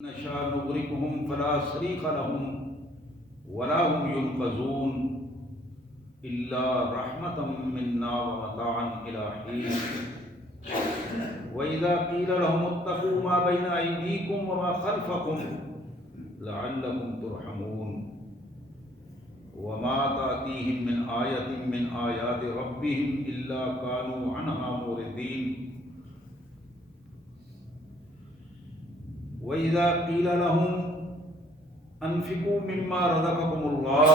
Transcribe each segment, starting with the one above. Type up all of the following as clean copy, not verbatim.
نشاء نغرقهم فلا صريخ لهم ولا هم ينقذون إلا رحمة منا ومتاعا إلى حين وإذا قيل لهم اتقوا ما بين أيديكم وما خلفكم لعلكم ترحمون وما تأتيهم من آية من آيات ربهم إلا كانوا عنها معرضين وَإِذَا قِيلَ لَهُمْ أَنْفِقُوا مِمَّا رَزَقَكُمُ اللَّهُ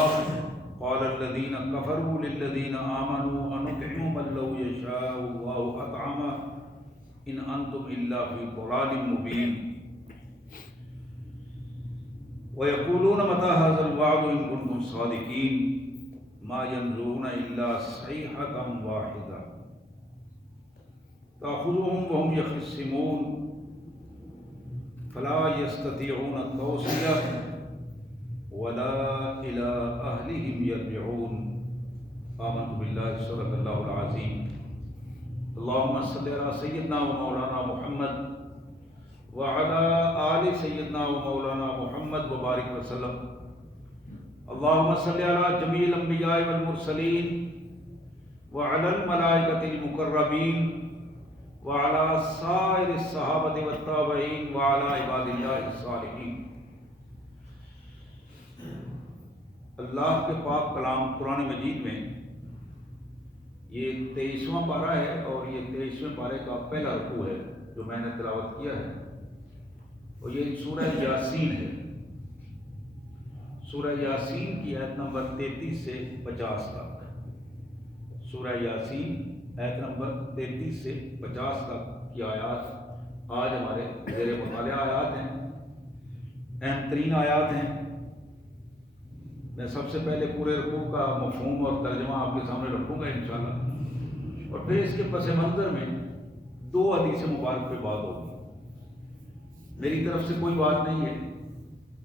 قَالَ الَّذِينَ كَفَرُوا لِلَّذِينَ آمَنُوا أَنُطْعِمُ مَن لَّوْ يَشَاءُ اللَّهُ أَطْعَمَهُ إِنْ أَنْتُمْ إِلَّا فِي ضَلَالٍ مُّبِينٍ وَيَقُولُونَ مَتَىٰ هَٰذَا الْوَعْدُ إِن كُنتُمْ صَادِقِينَ مَا يَنظُرُونَ إِلَّا صَيْحَةً وَاحِدَةً تَأْخُذُهُمْ وَهُمْ يَخِصِّمُونَ فلا يستطيعون التوصية ولا إلى أهلهم يرجعون آمنت بالله صدق الله العظيم اللهم صل على سيدنا ومولانا محمد وعلى آل سيدنا ومولانا محمد وبارك وسلم اللهم صل على جميع الأنبياء والمرسلين وعلى الملائكة المقربين وعلى سائر الصحابة والتابعين وعلى عباد الله الصالحين۔ اللہ کے پاک کلام قرآن مجید میں یہ 23واں پارہ ہے اور یہ 23ویں پارے کا پہلا رکوع ہے جو میں نے تلاوت کیا ہے، اور یہ سورہ یاسین ہے۔ سورہ یاسین کی آیت نمبر 33 سے 50 تک، سورہ یاسین آیت نمبر 33 سے 50 تک کی آیات آج ہمارے زیر مطالعہ آیات ہیں، اہم ترین آیات ہیں۔ میں سب سے پہلے پورے رکوع کا مفہوم اور ترجمہ آپ کے سامنے رکھوں گا انشاءاللہ، اور پھر اس کے پس منظر میں 2 حدیث مبارک پہ بات ہوگی۔ میری طرف سے کوئی بات نہیں ہے،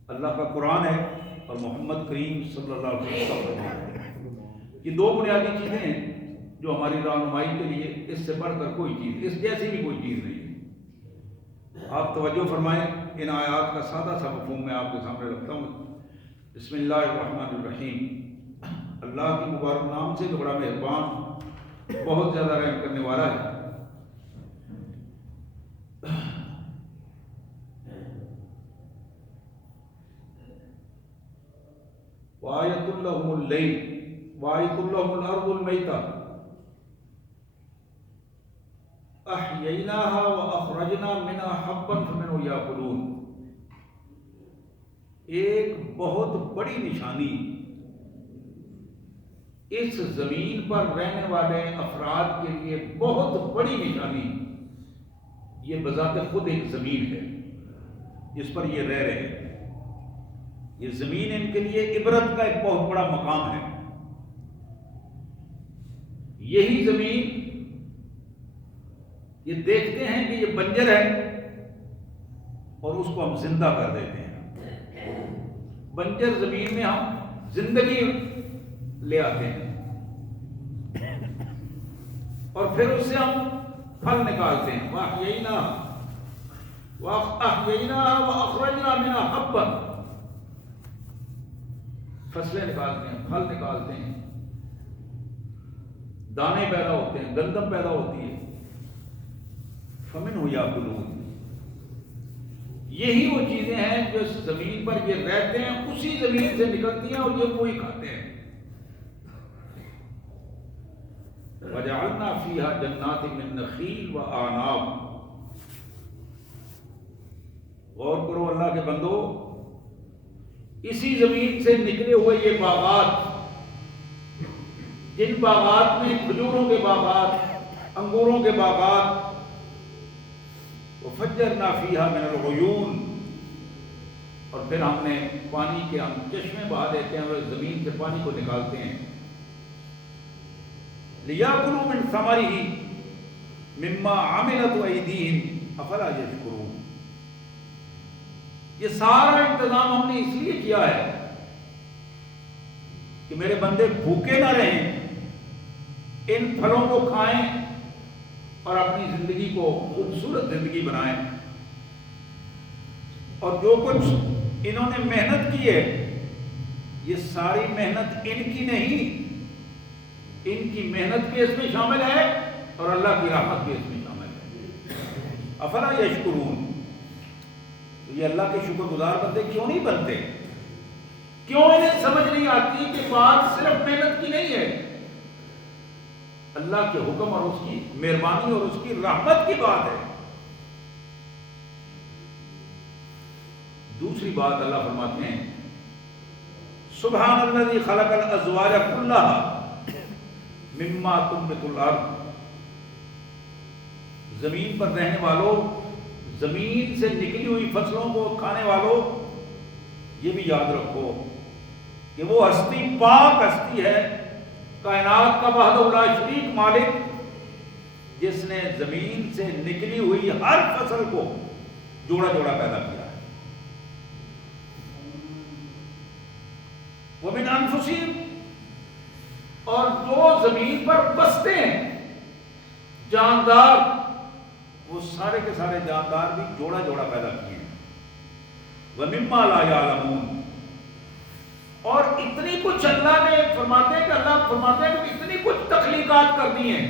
اللہ کا قرآن ہے اور محمد کریم صلی اللہ علیہ وسلم کا فرمان ہے۔ یہ 2 بنیادی چیزیں ہیں جو ہماری رہنمائی کے لیے اس سے بڑھ کر کوئی چیز، اس جیسی بھی کوئی چیز نہیں ہے۔ آپ توجہ فرمائیں، ان آیات کا سادہ سا مفہوم میں آپ کے سامنے رکھتا ہوں۔ بسم اللہ الرحمن الرحیم، اللہ کے مبارک نام سے جو بڑا مہربان، بہت زیادہ رحم کرنے والا ہے۔ وآیۃ لہم اللیل وآیۃ لہم الارض المیتہ احییناها واخرجنا منها حبا فمنه یاکلون۔ ایک بہت بڑی نشانی اس زمین پر رہنے والے افراد کے لیے، بہت بڑی نشانی، یہ بذات خود ایک زمین ہے جس پر یہ رہ رہے ہیں۔ یہ زمین ان کے لیے عبرت کا ایک بہت بڑا مقام ہے۔ یہی زمین یہ دیکھتے ہیں کہ یہ بنجر ہے اور اس کو ہم زندہ کر دیتے ہیں۔ بنجر زمین میں ہم زندگی لے آتے ہیں اور پھر اس سے ہم پھل نکالتے ہیں۔ وَأَحْيَيْنَاهَا وَأَخْرَجْنَا مِنْهَا حَبًّا، فصلیں نکالتے ہیں، پھل نکالتے ہیں، دانے پیدا ہوتے ہیں، گندم پیدا ہوتی ہے۔ فَمِنْهُ يَأْكُلُونَ، یہی وہ چیزیں ہیں جو اس زمین پر یہ رہتے ہیں، اسی زمین سے نکلتی ہیں اور یہ وہی کھاتے ہیں۔ وَجَعَلْنَا فِيهَا جَنَّاتٍ مِّن نَخِيلٍ وَأَعْنَابٍ۔ غور کرو اللہ کے بندو، اسی زمین سے نکلے ہوئے یہ باغات، جن باغات میں کھجوروں کے باغات، انگوروں کے باغات، وَفَجَّرْنَا فِيهَا مِنَ الْعُيُونِ، اور پھر ہم نے پانی کے ہم چشمے بہا دیتے ہیں اور زمین سے پانی کو نکالتے ہیں۔ لِيَأْكُلُوا مِنْ ثَمَرِهِ مِمَّا عَمِلَتْ أَيْدِيهِمْ أَفَلَا يَشْكُرُونَ۔ یہ سارا انتظام ہم نے اس لیے کیا ہے کہ میرے بندے بھوکے نہ رہیں، ان پھلوں کو کھائیں اور اپنی زندگی کو خوبصورت زندگی بنائیں۔ اور جو کچھ انہوں نے محنت کی ہے یہ ساری محنت ان کی نہیں، ان کی محنت بھی اس میں شامل ہے اور اللہ کی رحمت بھی اس میں شامل ہے۔ افلا یشکرون، تو یہ اللہ کے شکر گزار بندے کیوں نہیں بنتے؟ کیوں انہیں سمجھ نہیں آتی کہ بات صرف محنت کی نہیں ہے، اللہ کے حکم اور اس کی مہربانی اور اس کی رحمت کی بات ہے۔ دوسری بات اللہ فرماتے ہیں سبحان الذی خلق الازواج کلها مما تنبت الارض، زمین پر رہنے والوں، زمین سے نکلی ہوئی فصلوں کو کھانے والوں، یہ بھی یاد رکھو کہ وہ ہستی پاک ہستی ہے، کائنات کا وحدہ لا شریک مالک، جس نے زمین سے نکلی ہوئی ہر فصل کو جوڑا جوڑا پیدا کیا ہے۔ وَمِنْ أَنفُسِهِمْ، اور جو زمین پر بستے ہیں جاندار، وہ سارے کے سارے جاندار بھی جوڑا جوڑا پیدا کیے ہیں۔ وَمِمَّا لَا يَعْلَمُونَ، اور اتنی کچھ اللہ نے فرماتے ہیں کہ اللہ فرماتے ہیں کہ اتنی کچھ تخلیقات کر دی ہیں،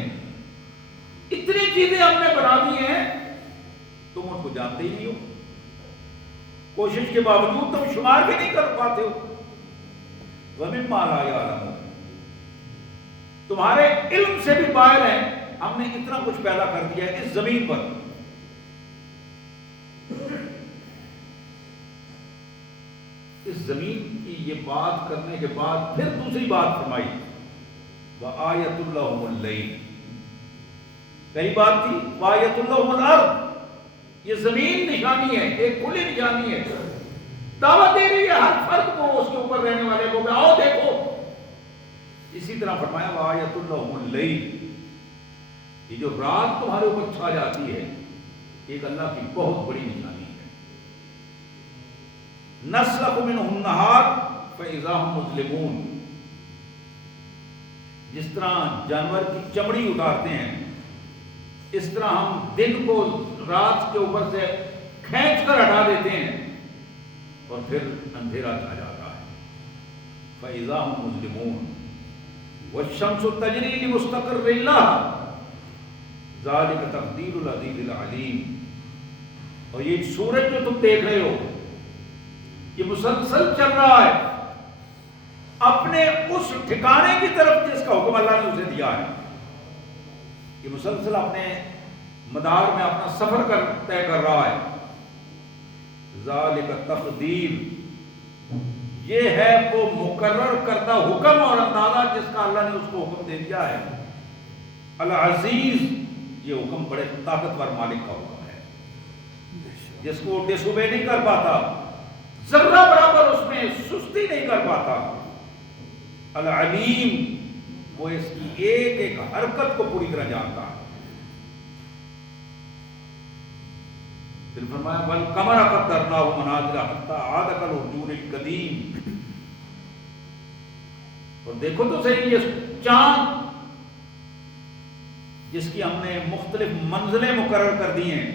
اتنی چیزیں ہم نے بنا دی ہیں، تم ان کو جانتے ہی نہیں ہو، کوشش کے باوجود تم شمار بھی نہیں کر پاتے ہو۔ وَمِمَّا لَا يَعْلَمُونَ، تمہارے علم سے بھی باہر ہیں، ہم نے اتنا کچھ پیدا کر دیا ہے اس زمین پر۔ اس زمین کی یہ بات کرنے کے بعد پھر دوسری بات فرمائی وَآیَةٌ لَهُمُ اللَّیْلُ، پہلی بات تھی وَآیَةٌ لَهُمُ الْأَرْضُ، یہ زمین نشانی ہے، ایک کھلی نشانی ہے، دعوت دے رہی ہے ہر فرد کو، اس کے اوپر رہنے والے کو کہ آؤ دیکھو۔ اسی طرح فرمایا وَآیَةٌ لَهُمُ اللَّیْلُ، یہ جو رات تمہارے اوپر چھا جاتی ہے ایک اللہ کی بہت بڑی نشانی ہے۔ نَسْلَخُ مِنْهُ النَّهَارَ فَإِذَا هُمْ مُظْلِمُونَ، جس طرح جانور کی چمڑی اتارتے ہیں اس طرح ہم دن کو رات کے اوپر سے کھینچ کر ہٹا دیتے ہیں اور پھر اندھیرا چھا جاتا ہے۔ فَإِذَا هُمْ مُظْلِمُونَ وَالشَّمْسُ تَجْرِي لِمُسْتَقَرٍّ لَهَا ذَلِكَ تَقْدِيرُ الْعَزِيزِ الْعَلِيمِ، اور یہ سورج جو تم دیکھ رہے ہو یہ مسلسل چل رہا ہے اپنے اس ٹھکانے کی طرف جس کا حکم اللہ نے اسے دیا ہے، یہ مسلسل اپنے مدار میں اپنا سفر طے کر رہا ہے۔ ذالک تقدیر، یہ ہے وہ مقرر کردہ حکم اور اندازہ جس کا اللہ نے اس کو حکم دے دیا ہے۔ العزیز، یہ حکم بڑے طاقتور مالک کا حکم ہے جس کو ڈسوبے نہیں کر پاتا، ذرہ برابر اس میں سستی نہیں کر پاتا۔ العلیم، وہ اس کی ایک ایک حرکت کو پوری طرح جانتا ہے۔ پھر فرمایا وَالْقَمَرَ قَدَّرْنَاهُ مَنَازِلَ حَتَّىٰ عَادَ كَالْعُرْجُونِ الْقَدِيمِ، اور دیکھو تو صحیح یہ چاند جس کی ہم نے مختلف منزلیں مقرر کر دی ہیں،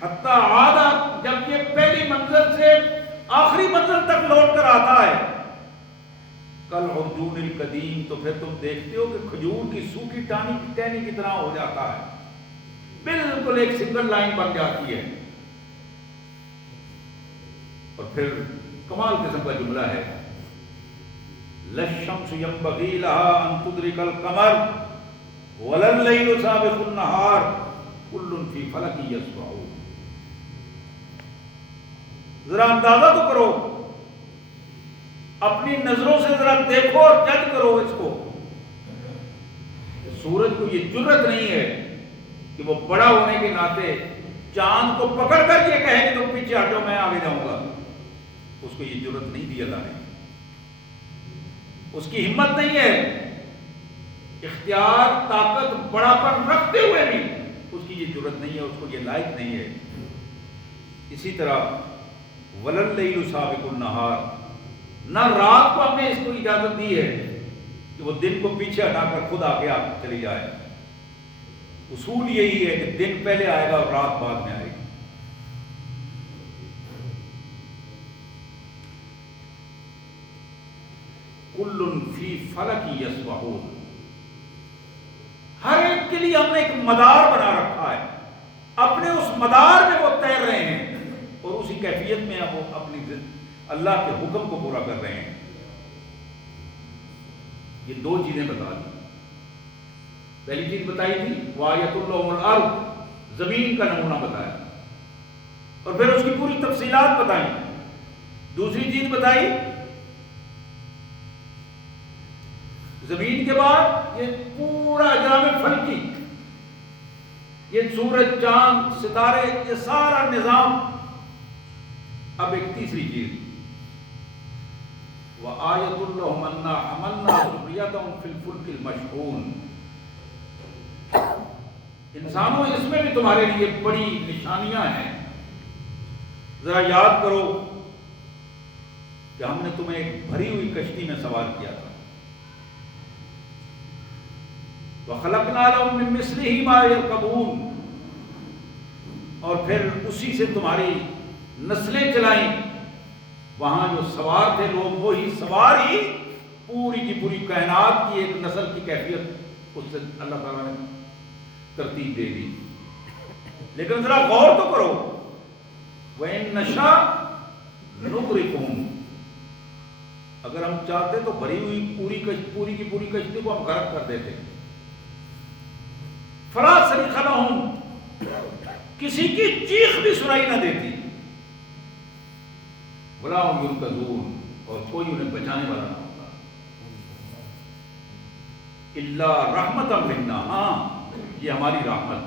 حتیٰ عادہ، جب یہ پہلی منزل سے آخری منزل تک لوٹ کر آتا ہے، کالعرجون القدیم، تو پھر تم دیکھتے ہو کہ کھجور کی سوکھی ٹہنی کی طرح ہو جاتا ہے، بالکل ایک سنگل لائن بن جاتی ہے۔ اور پھر کمال قسم کا جملہ ہے لَلشَّمْسُ يَنبَغِي لَهَا أَن تُدْرِكَ الْقَمَرَ وَلَا اللَّيْلُ سَابِقُ النَّهَارِ كُلٌّ فِي فَلَكٍ يَسْبَحُونَ۔ ذرا اندازہ تو کرو، اپنی نظروں سے ذرا دیکھو اور جج کرو اس کو۔ سورج کو یہ جرت نہیں ہے کہ وہ بڑا ہونے کے ناطے چاند کو پکڑ کر یہ کہے کہ تم پیچھے ہٹو میں آگے جاؤں گا، اس کو یہ جرت نہیں دی اللہ نے، اس کی ہمت نہیں ہے، اختیار طاقت بڑاپن رکھتے ہوئے بھی اس کی یہ جرت نہیں ہے، اس کو یہ لائق نہیں ہے۔ اسی طرح وَلَا اللَّيْلُ سَابِقُ النَّهَارِ، نہ رات کو ہم نے اس کو اجازت دی ہے کہ وہ دن کو پیچھے ہٹا کر خود آگے چلی جائے۔ اصول یہی ہے کہ دن پہلے آئے گا اور رات بعد میں آئے گی۔ کل فی فلک یسبحون، ہر ایک کے لیے ہم نے ایک مدار بنا رکھا ہے، اپنے اس مدار میں وہ تیر رہے ہیں اور اسی کیفیت میں وہ اپنی اللہ کے حکم کو پورا کر رہے ہیں۔ یہ دو چیزیں بتا دی۔ پہلی چیز بتائی تھی وآیۃ لہم الارض، زمین کا نمونہ بتایا، اور پھر اس کی پوری تفصیلات بتائیں۔ دوسری چیز بتائی زمین کے بعد یہ پورا اجرام فلکی، یہ سورج چاند ستارے، یہ سارا نظام۔ اب ایک تیسری چیز وآیۃ لہم انا حملنا ذریتہم فی الفلک المشحون، انسانوں اس میں بھی تمہارے لیے بڑی نشانیاں ہیں۔ ذرا یاد کرو کہ ہم نے تمہیں ایک بھری ہوئی کشتی میں سوار کیا تھا، وَخَلَقْنَا لَهُم مِّن مِّثْلِهِ مَا يَرْكَبُونَ، اور پھر اسی سے تمہاری نسلیں چلائیں۔ وہاں جو سوار تھے لوگ وہی سوار ہی پوری کی پوری کائنات کی ایک نسل کی کیفیت اس سے اللہ تعالیٰ نے ترتیب دے دی۔ لیکن ذرا غور تو کرو، وَإِن نَّشَاءْ نُغْرِقْهُمْ، اگر ہم چاہتے تو بھری ہوئی پوری کی پوری کشتی کو ہم غرق کر دیتے۔ فَلَا صَرِيخَ لَهُمْ، کسی کی چیخ بھی سنائی نہ دیتی، وَلَا هُمْ يُنقَذُونَ، اور کوئی انہیں بچانے والا نہ ہوتا۔ إِلَّا رَحْمَةً مِنَّا، ہاں یہ ہماری رحمت،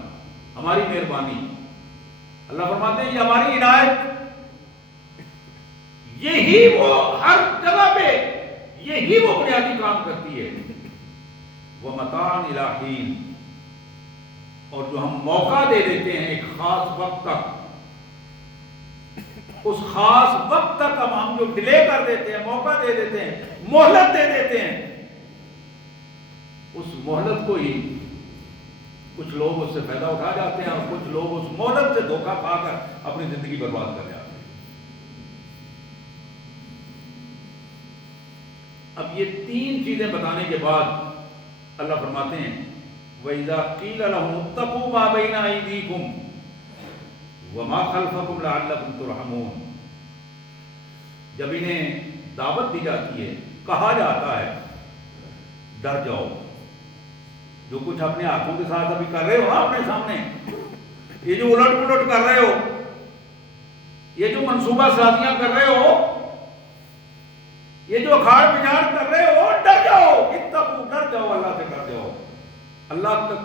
ہماری مہربانی۔ اللہ فرماتے ہیں یہ ہماری عنایت، یہی وہ ہر جگہ پہ یہی وہ بنیادی کام کرتی ہے۔ وَمَتَاعًا إِلَىٰ حِينٍ، اور جو ہم موقع دے دیتے ہیں ایک خاص وقت تک، اس خاص وقت تک ہم جو ڈیلے کر دیتے ہیں، موقع دے دیتے ہیں، مہلت دے دیتے ہیں، اس مہلت کو ہی کچھ لوگ اس سے فائدہ اٹھا جاتے ہیں اور کچھ لوگ اس مہلت سے دھوکہ کھا کر اپنی زندگی برباد کر جاتے ہیں۔ اب یہ تین چیزیں بتانے کے بعد اللہ فرماتے ہیں وَإِذَا قِيلَ لَهُمُ اتَّقُوا مَا بَيْنَ أَيْدِيكُمْ وَمَا خَلْفَكُمْ لَعَلَّكُمْ تُرْحَمُونَ، جب انہیں دعوت دی جاتی ہے، کہا جاتا ہے ڈر جاؤ، جو کچھ اپنے ہاتھوں کے ساتھ ابھی کر رہے ہو نا اپنے سامنے، یہ جو الٹ پلٹ کر رہے ہو، یہ جو منصوبہ سازیاں کر رہے ہو، یہ جو اکھاڑ پچھاڑ کر رہے ہو، ڈر جاؤ، اتقوا، ڈر جاؤ، اللہ سے ڈر جاؤ۔ اللہ کا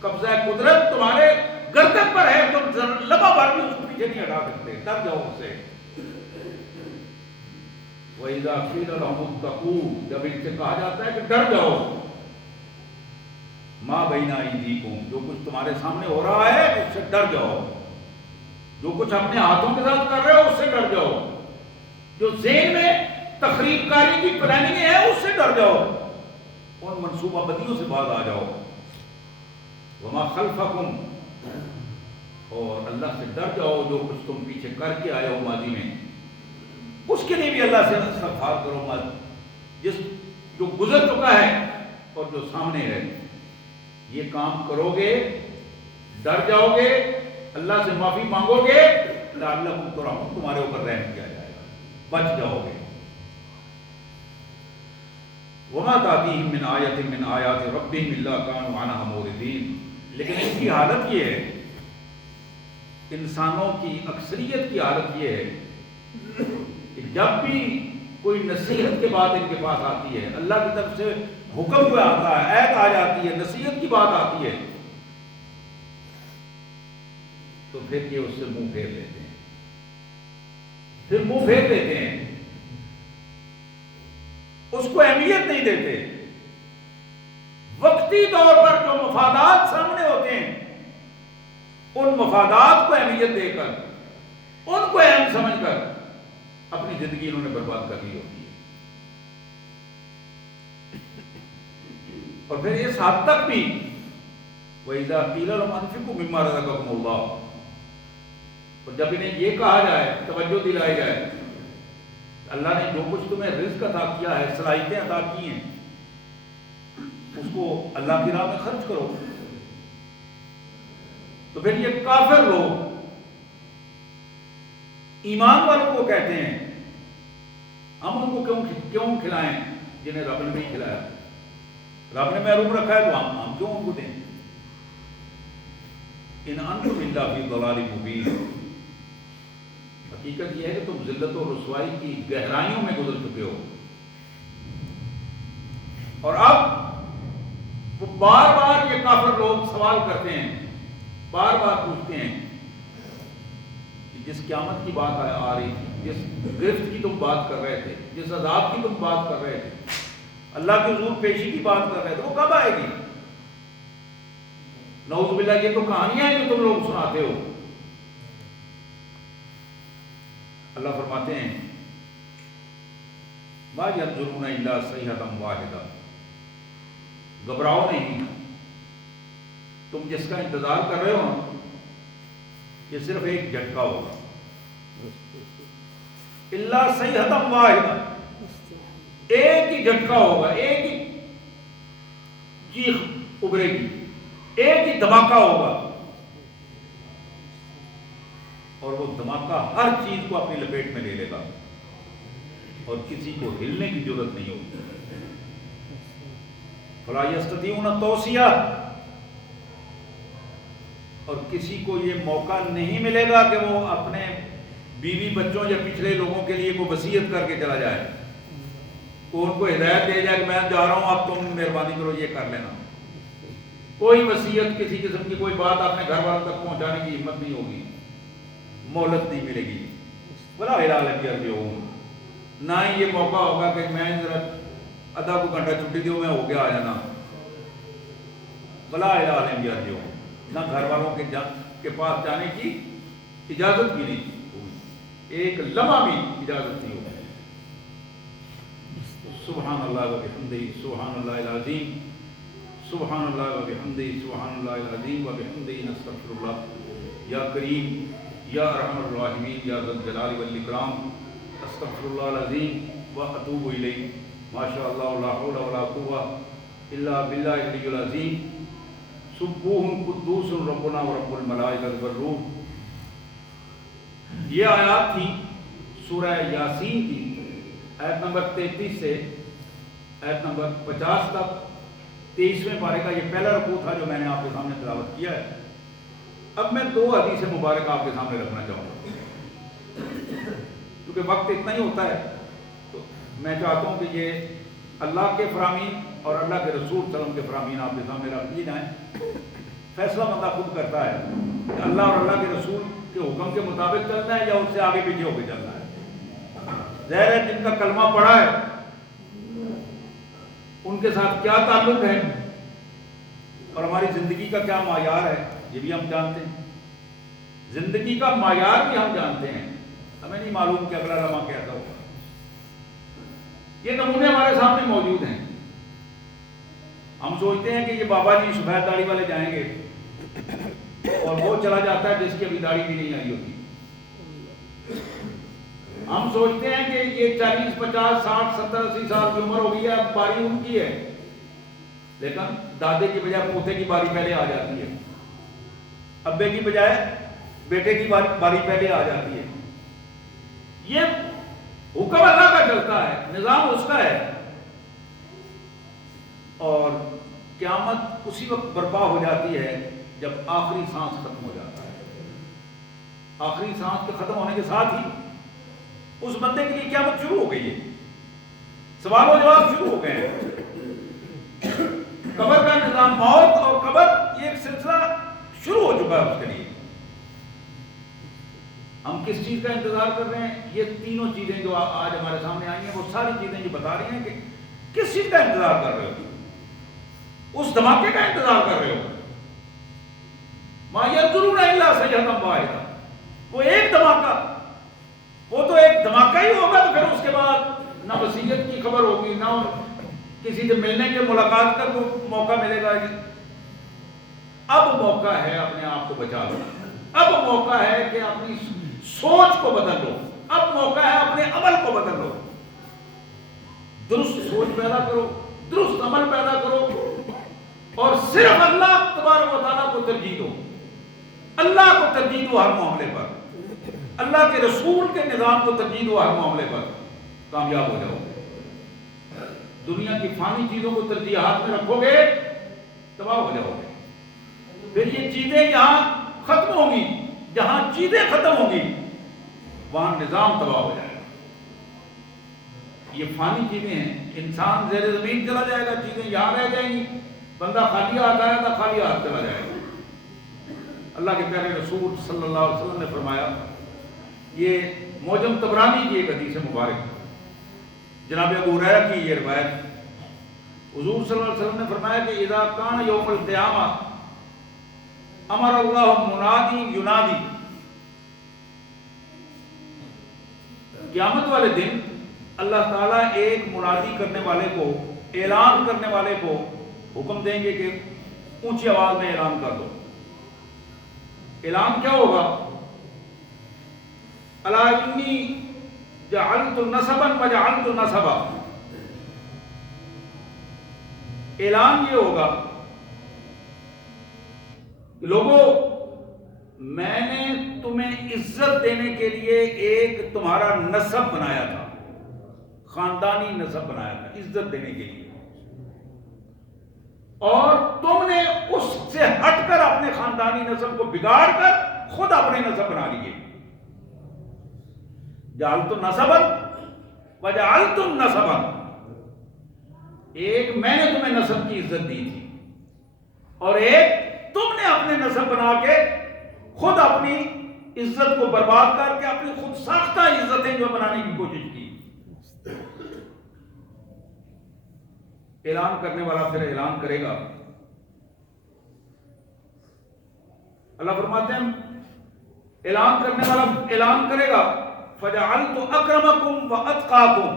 قبضہ قدرت تمہارے گردن پر ہے، تم لمحہ بھر بھی اس کو پیچھے نہیں ہٹا سکتے، ڈر جاؤ اس سے۔ وَإِذَا قِيلَ لَهُمُ اتَّقُوا، جب ان سے کہا جاتا ہے کہ ڈر جاؤ، مَا بَيْنَ أَيْدِيكُمْ، جو کچھ تمہارے سامنے ہو رہا ہے اس سے ڈر جاؤ، جو کچھ اپنے ہاتھوں کے ساتھ کر رہے ہو اس سے ڈر جاؤ، جو ذہن میں تخریب کاری کی پلاننگ ہے اس سے ڈر جاؤ، ان منصوبہ بندیوں سے باز آ جاؤ۔ وَمَا خَلْفَكُمْ، اور اللہ سے ڈر جاؤ، جو کچھ تم پیچھے کر کے آئے ہو ماضی میں اس کے لیے بھی اللہ سے استغفار کرو مت، جو گزر چکا ہے اور جو سامنے ہے، یہ کام کرو گے، ڈر جاؤ گے، اللہ سے معافی مانگو گے، لعلکم ترحمون، تمہارے اوپر رحم کیا جائے گا، بچ جاؤ گے۔ وما تأتیہم من آیۃ من آیات ربہم الا کانوا عنہا معرضین، لیکن ان کی حالت یہ ہے، انسانوں کی اکثریت کی حالت یہ ہے کہ جب بھی کوئی نصیحت کے بعد ان کے پاس آتی ہے، اللہ کی طرف سے حکم ہوا آتا ہے، آیت آ جاتی ہے، نصیحت کی بات آتی ہے، تو پھر یہ اس سے منہ پھیر لیتے ہیں، پھر منہ پھیر لیتے ہیں، اس کو اہمیت نہیں دیتے۔ وقتی طور پر جو مفادات سامنے ہوتے ہیں ان مفادات کو اہمیت دے کر، ان کو اہم سمجھ کر اپنی زندگی انہوں نے برباد کر لی ہوتی ہے۔ اور پھر اس حد تک بھی وَإِذَا قِيلَ لَهُمْ أَنفِقُوا مِمَّا رَزَقَكُمُ اللَّهُ، اور جب انہیں یہ کہا جائے، توجہ دلائی جائے اللہ نے جو کچھ تمہیں رزق عطا کیا ہے، صلاحیتیں عطا کی ہیں، اس کو اللہ کی راہ میں خرچ کرو۔ تو پھر یہ کافر لوگ ایمان والوں کو کہتے ہیں ہم ان کو کیوں کھلائیں جنہیں رب نے نہیں کھلایا؟ رب نے محروم رکھا ہے تو ہم کیوں ان کو دیں؟ ان انتم الا فی ضلال مبین۔ حقیقت یہ ہے کہ تم ذلت و رسوائی کی گہرائیوں میں گزر چکے ہو، اور اب وہ بار بار یہ کافر لوگ سوال کرتے ہیں، بار بار پوچھتے ہیں کہ جس قیامت کی بات آ رہی تھی، جس گرفت کی تم بات کر رہے تھے، جس عذاب کی تم بات کر رہے تھے، اللہ کی حضور پیشی کی بات کر رہے تھے، وہ کب آئے گی؟ نعوذ باللہ، یہ تو کہانیاں ہیں جو تم لوگ سناتے ہو۔ اللہ فرماتے ہیں ما ينظرون الا صيحة واحدة، گھبراؤ نہیں، تم جس کا انتظار کر رہے ہو یہ صرف ایک جھٹکا ہوگا۔ الا صيحة واحدة، ایک ہی جھٹکا ہوگا، ایک ہی چیخ ابھرے گی، ایک ہی دھماکہ ہوگا، اور وہ دھماکہ ہر چیز کو اپنی لپیٹ میں لے لے گا اور کسی کو ہلنے کی ضرورت نہیں ہوگی۔ فلا یستطیعون توصیہ، اور کسی کو یہ موقع نہیں ملے گا کہ وہ اپنے بیوی بچوں یا پچھلے لوگوں کے لیے کوئی وصیت کر کے چلا جائے، کو ان کو ہدایت دے جائے کہ میں جا رہا ہوں، اب تم مہربانی کرو یہ کر لینا۔ کوئی وصیت، کسی قسم کی کوئی بات اپنے گھر والوں تک پہنچانے کی ہمت نہیں ہوگی، مہلت نہیں ملے گی۔ ولا الی اہلہم یرجعون، نہ ہی یہ موقع ہوگا کہ میں ذرا آدھا کو گھنٹہ چھٹی دیو میں ہو گیا آ جانا۔ ولا الی اہلہم یرجعون، نہ گھر والوں کے پاس جانے کی اجازت بھی نہیں ہوئی، ایک لمحہ بھی اجازت نہیں ہوگی۔ سبحان اللہ و بحمدہ، سبحان اللہ العظیم، سبحان اللہ و بحمدہ، سبحان اللہ العظیم و بحمدہ، نستغفر اللہ۔ یا کریم، یا ارحم الراحمین، یا ذا الجلال والاکرام، استغفر اللہ العظیم و اتوب الیہ۔ ما شاء اللہ لا حول ولا قوة الا باللہ العلی العظیم۔ سبوح قدوس ربنا و رب الملائکۃ والروح۔ یہ آیات تھی سورہ یاسین کی، آیت نمبر 33 سے آیت نمبر 50 تک، 23ویں پارے کا یہ پہلا رکوع تھا جو میں نے آپ کے سامنے تلاوت کیا ہے۔ اب میں 2 حدیث مبارک آپ کے سامنے رکھنا چاہوں گا، کیونکہ وقت اتنا ہی ہوتا ہے، تو میں چاہتا ہوں کہ یہ اللہ کے فرامین اور اللہ کے رسول صلی اللہ علیہ وسلم کے فرامین آپ کے سامنے رکھ دیے جائیں۔ فیصلہ بندہ خود کرتا ہے کہ اللہ اور اللہ کے رسول کے حکم کے مطابق چلنا ہے یا اس سے آگے پیچھے ہو کے چلنا ہے۔ ظاہر ہے جن کا کلمہ پڑھا ہے ان کے ساتھ کیا تعلق ہے اور ہماری زندگی کا کیا معیار ہے یہ بھی ہم جانتے ہیں، زندگی کا معیار بھی ہم جانتے ہیں، ہمیں نہیں معلوم کہ اگلا لمحہ کیسا ہوگا۔ یہ نمونے ہمارے سامنے موجود ہیں۔ ہم سوچتے ہیں کہ یہ بابا جی سفید داڑھی والے جائیں گے، اور وہ چلا جاتا ہے جس کی ابھی داڑھی بھی نہیں آئی ہوتی۔ ہم سوچتے ہیں کہ یہ 40 50 60 70 80 سال کی عمر ہو گئی ہے، اب باری ان کی ہے، لیکن دادے کی بجائے پوتے کی باری پہلے آ جاتی ہے، ابے کی بجائے بیٹے کی باری پہلے آ جاتی ہے۔ یہ حکم اللہ کا چلتا ہے، نظام اس کا ہے، اور قیامت اسی وقت برپا ہو جاتی ہے جب آخری سانس ختم ہو جاتا ہے۔ آخری سانس کے ختم ہونے کے ساتھ ہی اس بندے کے لیے قیامت شروع ہو گئی ہے، سوال و جواب شروع ہو گئے ہیں۔ قبر کا نظام، موت اور قبر، یہ ایک سلسلہ شروع ہو چکا ہے اس کے لیے۔ ہم کس چیز کا انتظار کر رہے ہیں؟ یہ تینوں چیزیں جو آج ہمارے سامنے آئی ہیں، وہ ساری چیزیں یہ بتا رہی ہیں کہ کس چیز کا انتظار کر رہے ہو؟ اس دھماکے کا انتظار کر رہے ہو؟ ما ينظرون الا صيحة واحدة، وہ ایک دھماکہ، وہ تو ایک دھماکہ ہی ہوگا، تو پھر اس کے بعد نہ وصیت کی خبر ہوگی، نہ کسی سے ملنے کے ملاقات کا کوئی موقع ملے گا۔ اب موقع ہے اپنے آپ کو بچا لو، اب موقع ہے کہ اپنی سوچ کو بدل لو، اب موقع ہے اپنے عمل کو بدل لو۔ سوچ پیدا کرو، درست عمل پیدا کرو، اور صرف اللہ تبارک و تعالیٰ کو ترجیح دو، اللہ کو ترجیح دو ہر معاملے پر، اللہ کے رسول کے نظام کو ترجیح دو ہر معاملے پر، کامیاب ہو جاؤ گے۔ دنیا کی فانی چیزوں کو ترجیحات میں رکھو گے، تباہ ہو جاؤ گے۔ پھر یہ چیزیں جہاں ختم ہوں گی، جہاں چیزیں ختم ہوں گی، وہاں نظام تباہ ہو جائے گا۔ یہ فانی چیزیں ہیں، انسان زیر زمین چلا جائے گا، چیزیں یہاں رہ جائیں گی، بندہ خالی ہاتھ آیا تھا، خالی ہاتھ چلا جائے گا۔ اللہ کے پیارے رسول صلی اللہ علیہ وسلم نے فرمایا، یہ معجم طبرانی کی ایک حدیث مبارک، جناب ابو ہریرہ کی یہ روایت، حضور صلی اللہ علیہ وسلم نے فرمایا کہ اذا کان یوم القیامہ امر اللہ منادی ینادی، قیامت والے دن اللہ تعالیٰ ایک منادی کرنے والے کو، اعلان کرنے والے کو حکم دیں گے کہ اونچی آواز میں اعلان کر دو۔ اعلان کیا ہوگا؟ الا انی جعلت نسبا وجعلت نسبا، اعلان یہ ہوگا، لوگوں میں نے تمہیں عزت دینے کے لیے ایک تمہارا نسب بنایا تھا، خاندانی نسب بنایا تھا عزت دینے کے لیے، اور تم نے اس سے ہٹ کر اپنے خاندانی نسب کو بگاڑ کر خود اپنے نسب بنا لیے۔ جعلت نسبا وجعلت نسبا، ایک میں نے تمہیں نسب کی عزت دی تھی، اور ایک تم نے اپنے نسب بنا کے خود اپنی عزت کو برباد کر کے اپنی خود ساختہ عزتیں جو بنانے کی کوشش کی۔ اعلان کرنے والا پھر اعلان کرے گا، اللہ فرماتے ہیں اعلان کرنے والا اعلان کرے گا، فجعلت اکرمکم واتقاکم،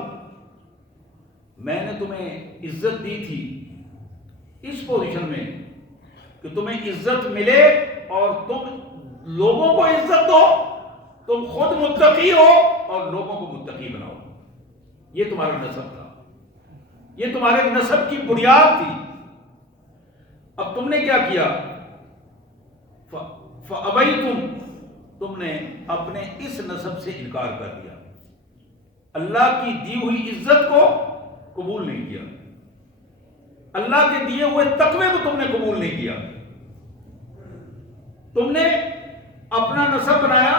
میں نے تمہیں عزت دی تھی اس پوزیشن میں کہ تمہیں عزت ملے اور تم لوگوں کو عزت دو، تم خود متقی ہو اور لوگوں کو متقی بناؤ۔ یہ تمہارا نسب تھا، یہ تمہارے نسب کی بنیاد تھی۔ اب تم نے کیا کیا؟ فَأَبَيْتُمْ، تم نے اپنے اس نسب سے انکار کر دیا، اللہ کی دی ہوئی عزت کو قبول نہیں کیا، اللہ کے دیے ہوئے تقوی کو تم نے قبول نہیں کیا، تم نے اپنا نسب بنایا،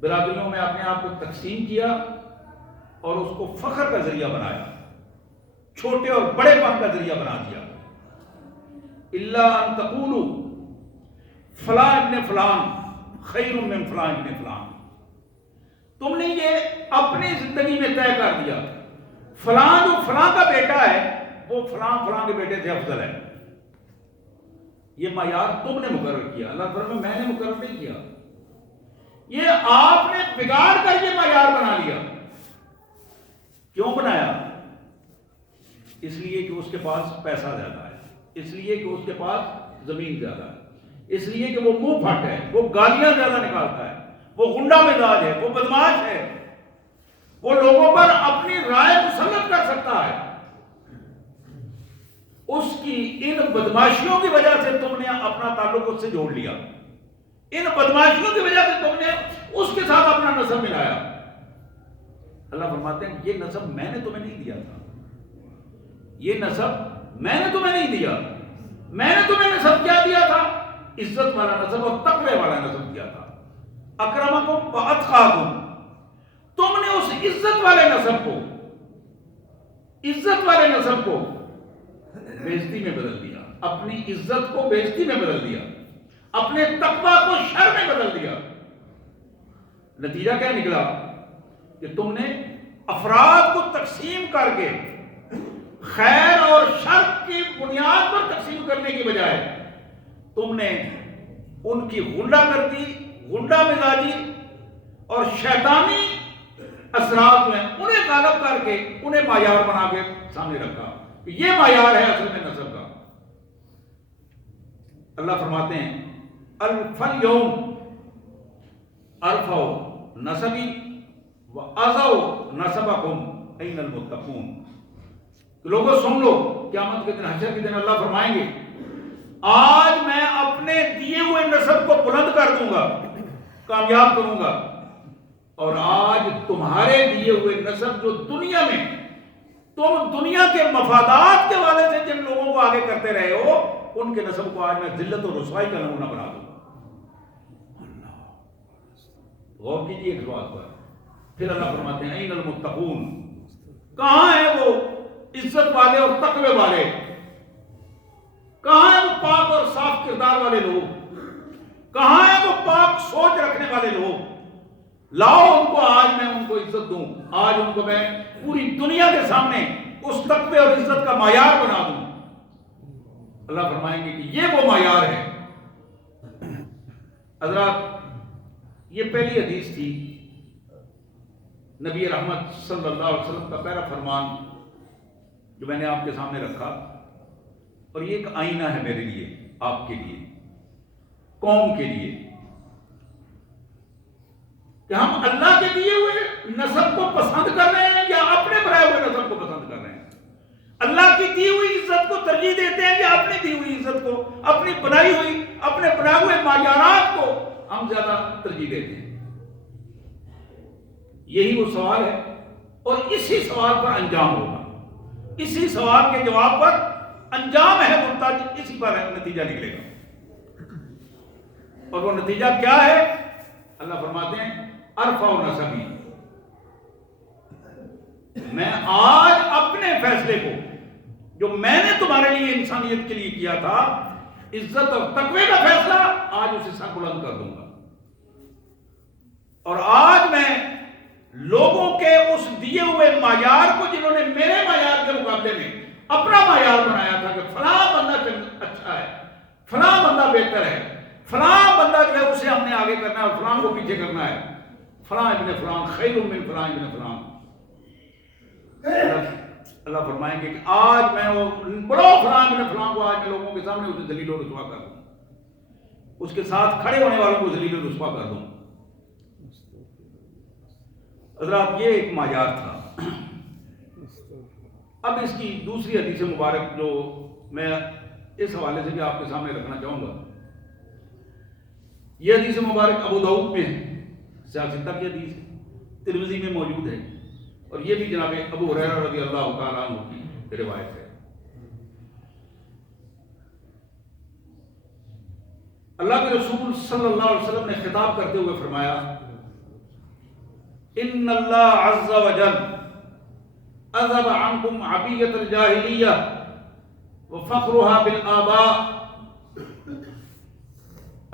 برادریوں میں اپنے آپ کو تقسیم کیا اور اس کو فخر کا ذریعہ بنایا، چھوٹے اور بڑے پن کا ذریعہ بنا دیا۔ الا ان تقولوا فلاں ابن فلان خیر من فلاں ابن فلان، تم نے یہ اپنی زندگی میں طے کر دیا، فلاں جو فلاں کا بیٹا ہے وہ فلاں فلاں کے بیٹے سے افضل ہے۔ یہ معیار تم نے مقرر کیا، اللہ تعالیٰ میں نے مقرر نہیں کیا، یہ آپ نے بگاڑ کر یہ معیار بنا لیا۔ کیوں بنایا؟ اس لیے کہ اس کے پاس پیسہ زیادہ ہے، اس لیے کہ اس کے پاس زمین زیادہ ہے، اس لیے کہ وہ منہ پھٹ ہے، وہ گالیاں زیادہ نکالتا ہے، وہ غنڈہ مزاج ہے، وہ بدماش ہے، وہ لوگوں پر اپنی رائے مسلط کر سکتا ہے۔ اس کی ان بدماشیوں کی وجہ سے تم نے اپنا تعلق اس سے جوڑ لیا، ان بدماشیوں کی وجہ سے تم نے اس کے ساتھ اپنا نسب ملایا۔ اللہ فرماتے ہیں یہ نسب میں نے تمہیں نہیں دیا تھا، یہ نسب میں نے تمہیں نہیں دیا، میں نے تمہیں نسب کیا دیا تھا؟ عزت والا نسب اور تقوی والا نسب دیا تھا۔ اکرمکم واتقاکم، تم نے اس عزت والے نسب کو، عزت والے نسب کو بےعزتی میں بدل دیا، اپنی عزت کو بےعزتی میں بدل دیا، اپنے تقوی کو شر میں بدل دیا۔ نتیجہ کیا نکلا کہ تم نے افراد کو تقسیم کر کے خیر اور شر کی بنیاد پر تقسیم کرنے کی بجائے تم نے ان کی غنڈہ گردی، غنڈہ مزاجی اور شیطانی اثرات میں انہیں غالب کر کے انہیں معیار بنا کے سامنے رکھا کہ یہ معیار ہے اصل میں نسب کا۔ اللہ فرماتے ہیں فَالْيَوْمَ أَرْفَعُ نَسَبِي وَأَضَعُ نَسَبَكُمْ این المتقون. لوگوں سن لو، قیامت کے دن، حشر کے دن اللہ فرمائیں گے آج میں اپنے دیے ہوئے نسب کو بلند کر دوں گا، کامیاب کروں گا، اور آج تمہارے دیے ہوئے نسب جو دنیا میں تم دنیا کے مفادات کے والے سے جن لوگوں کو آگے کرتے رہے ہو، ان کے نسب کو آج میں ذلت اور رسوائی کا نمونہ بنا دوں گا. غور کیجیے اس بات پر. پھر اللہ فرماتے ہیں این المتقون، کہاں ہیں وہ عزت والے اور تقوی والے؟ کہاں ہیں وہ پاک اور صاف کردار والے لوگ؟ کہاں ہیں وہ پاک سوچ رکھنے والے لوگ؟ لاؤ ان کو، آج میں ان کو عزت دوں، آج ان کو میں پوری دنیا کے سامنے اس تقوی اور عزت کا معیار بنا دوں. اللہ فرمائیں گے کہ یہ وہ معیار ہے. حضرات، یہ پہلی حدیث تھی نبی رحمت صلی اللہ علیہ وسلم کا پہلا فرمان جو میں نے آپ کے سامنے رکھا، اور یہ ایک آئینہ ہے میرے لیے، آپ کے لیے، قوم کے لیے، کہ ہم اللہ کے دیے ہوئے نسب کو پسند کر رہے ہیں یا اپنے بنائے ہوئے نسب کو پسند کر رہے ہیں. اللہ کی دی ہوئی عزت کو ترجیح دیتے ہیں یا اپنی دی ہوئی عزت کو، اپنی بنائی ہوئی، اپنے بنائے ہوئے معیارات کو ہم زیادہ ترجیح دیتے ہیں؟ یہی وہ سوال ہے، اور اسی سوال پر انجام ہوگا. اسی سوال کے جواب پر انجام ہے منتج، اسی پر نتیجہ نکلے گا. اور وہ نتیجہ کیا ہے؟ اللہ فرماتے ہیں ارفع نسبی، میں آج اپنے فیصلے کو جو میں نے تمہارے لیے انسانیت کے لیے کیا تھا، عزت اور تقوی کا فیصلہ، آج اسے سر بلند کر دوں گا. اور آج میں لوگوں کے اس دیے ہوئے معیار کو، جنہوں نے میرے معیار کے مقابلے میں اپنا معیار بنایا تھا کہ فلاں بندہ اچھا ہے، فلاں بندہ بہتر ہے، فلاں بندہ جو ہے اسے ہم نے آگے کرنا ہے اور فلاں کو پیچھے کرنا ہے، فلاں ابن فلاں خیر من فلاں ابن فلاں. اللہ فرمائیں گے کہ آج میں وہ بڑو فلاں ابن فلاں کو آج میں لوگوں کے سامنے اسے ذلیل و رسوا کر دوں، اس کے ساتھ کھڑے ہونے والوں کو ذلیل و رسوا کر دوں. حضرات، یہ ایک معیار تھا. اب اس کی دوسری حدیث مبارک جو میں اس حوالے سے بھی آپ کے سامنے رکھنا چاہوں گا، یہ حدیث مبارک ابو داؤد میں ہے، سیاستہ کی حدیث ہے، ترمذی میں موجود ہے، اور یہ بھی جناب ابو ہریرہ رضی اللہ تعالیٰ عنہ کی روایت ہے. اللہ کے رسول صلی اللہ علیہ وسلم نے خطاب کرتے ہوئے فرمایا ان اللہ عز وجل اذهب عنكم عبیۃ الجاہلیہ وفخرها بالآباء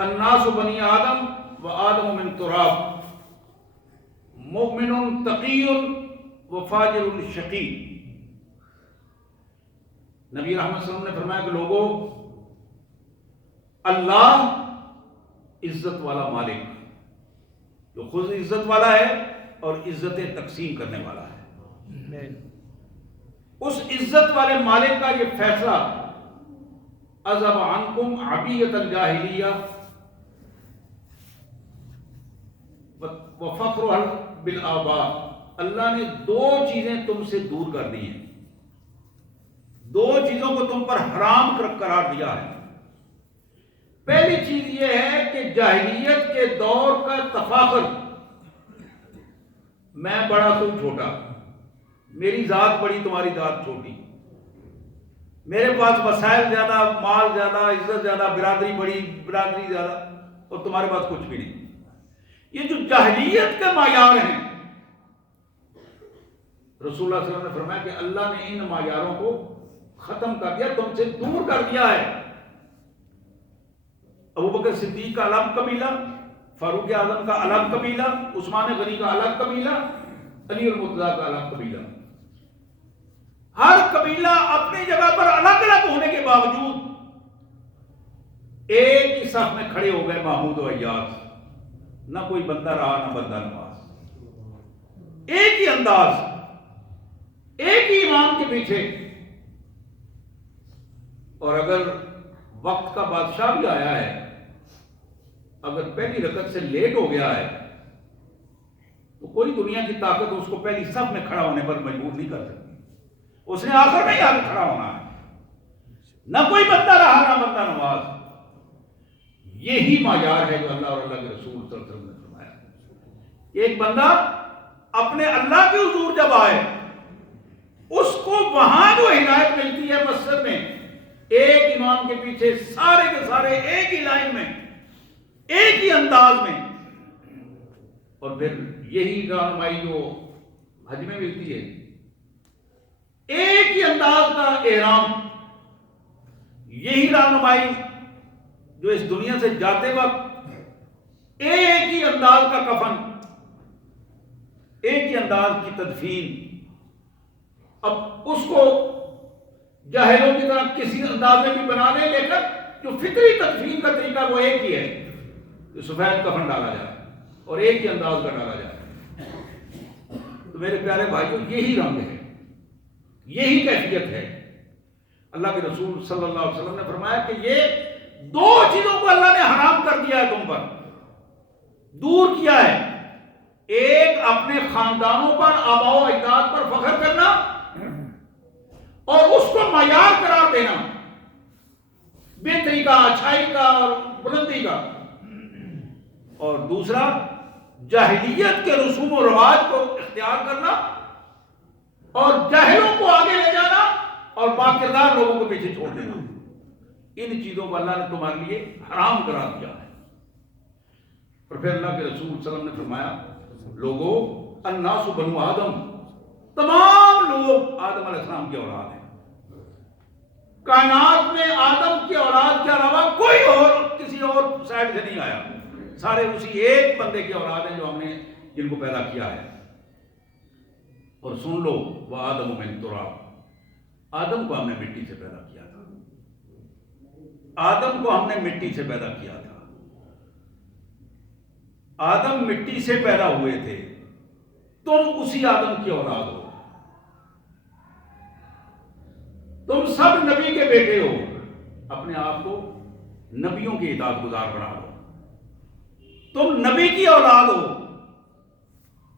الناس بنی آدم وآدم من تراب مؤمن تقی وفاجر شقی. نبی رحمت صلی اللہ علیہ وسلم نے فرمایا کہ لوگوں، اللہ عزت والا مالک، جو خود عزت والا ہے اور عزتیں تقسیم کرنے والا ہے، اس عزت والے مالک کا یہ فیصلہ اذهب عنکم عبیۃ الجاہلیہ وفخرها بالآباء، اللہ نے دو چیزیں تم سے دور کر دی ہیں، دو چیزوں کو تم پر حرام قرار دیا ہے. پہلی چیز یہ ہے کہ جاہلیت کے دور کا تفاخر، میں بڑا تم چھوٹا، میری ذات بڑی تمہاری ذات چھوٹی، میرے پاس وسائل زیادہ، مال زیادہ، عزت زیادہ، برادری بڑی، برادری زیادہ، اور تمہارے پاس کچھ بھی نہیں. یہ جو جاہلیت کے معیار ہیں، رسول اللہ صلی اللہ علیہ وسلم نے فرمایا کہ اللہ نے ان معیاروں کو ختم کر دیا، تم سے دور کر دیا ہے. ابو بکر صدیق کا الگ قبیلہ، فاروق اعظم کا الگ قبیلہ، عثمان غنی کا الگ قبیلہ، علی المرتضیٰ کا الگ قبیلہ. ہر قبیلہ اپنی جگہ پر الگ الگ ہونے کے باوجود ایک ہی صف میں کھڑے ہو گئے، محمود و ایاز. نہ کوئی بندہ رہا نہ بندہ نواز، ایک ہی انداز، ایک ہی امام کے پیچھے. اور اگر وقت کا بادشاہ بھی آیا ہے، اگر پہلی رکعت سے لیٹ ہو گیا ہے تو کوئی دنیا کی طاقت اس کو پہلی صف میں کھڑا ہونے پر مجبور نہیں کر سکتی. اس نے آخر میں یہاں کھڑا ہونا ہے. نہ کوئی بندہ رہا نہ بندہ نواز. یہی معیار ہے جو اللہ اور اللہ کے رسول صلی اللہ علیہ وسلم نے فرمایا. ایک بندہ اپنے اللہ کے حضور جب آئے, اس کو وہاں جو ہدایت ملتی ہے مسجد میں, ایک امام کے پیچھے سارے کے سارے ایک ہی لائن میں, ایک ہی انداز میں, اور پھر یہی رہنمائی جو حج میں ملتی ہے, ایک ہی انداز کا احرام, یہی رہنمائی جو اس دنیا سے جاتے وقت ایک ہی انداز کا کفن, ایک ہی انداز کی تدفین. اب اس کو جاہلوں کی طرح کسی انداز میں بھی بنا لیں, لیکن جو فطری تدفین کا طریقہ وہ ایک ہی ہے, جو سفید کفن ڈالا جائے اور ایک ہی انداز کا ڈالا جائے. تو میرے پیارے بھائیوں, یہی رنگ ہے, یہی کیفیت ہے. اللہ کے رسول صلی اللہ علیہ وسلم نے فرمایا کہ یہ دو چیزوں کو اللہ نے حرام کر دیا ہے, تم پر دور کیا ہے. ایک اپنے خاندانوں پر, آباء و اجداد پر فخر کرنا اور اس کو معیار قرار دینا, بہتری کا, اچھائی کا اور بلندی کا. اور دوسرا جاہلیت کے رسوم و رواج کو اختیار کرنا اور جاہلوں کو آگے لے جانا اور باکردار لوگوں کو پیچھے چھوڑ دینا. ان چیزوں کو اللہ نے تمہارے لیے حرام قرار دیا ہے. اور پھر اللہ کے رسول صلی اللہ علیہ وسلم نے فرمایا, لوگوں, الناس بنو آدم, تمام لوگ آدم علیہ السلام کی اولاد ہیں. کائنات میں آدم کی اولاد کے علاوہ کوئی اور کسی اور سائڈ سے نہیں آیا, سارے اسی ایک بندے کی اولاد ہیں جو ہم نے جن کو پیدا کیا ہے. اور سن لو, وہ آدم من تراب, آدم کو ہم نے مٹی سے پیدا کیا تھا. آدم کو ہم نے مٹی سے پیدا کیا تھا. آدم مٹی سے پیدا ہوئے تھے, تم اسی آدم کی اولاد ہو, تم سب نبی کے بیٹے ہو. اپنے آپ کو نبیوں کی اطاعت گزار بنا لو. تم نبی کی اولاد ہو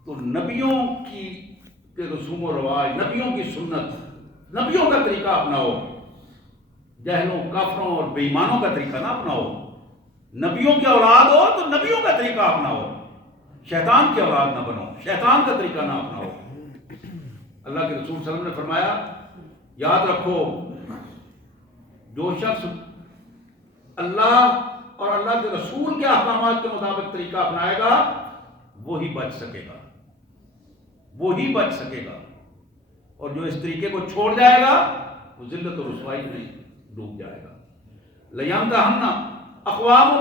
تو نبیوں کی رسوم و رواج, نبیوں کی سنت, نبیوں کا طریقہ اپناؤ. جاہلوں, کافروں اور بے ایمانوں کا طریقہ نہ اپناؤ. نبیوں کی اولاد ہو تو نبیوں کا طریقہ اپناؤ. شیطان کی اولاد نہ بنو, شیطان کا طریقہ نہ اپناؤ. اللہ کے رسول صلی اللہ علیہ وسلم نے فرمایا, یاد رکھو, جو شخص اللہ اور اللہ کے رسول کے احکامات کے مطابق طریقہ اپنائے گا وہی بچ سکے گا, وہی بچ سکے گا. اور جو اس طریقے کو چھوڑ جائے گا وہ ذلت و رسوائی میں ڈوب جائے گا. لَيَمْتَحَنَّ أَقْوَامٌ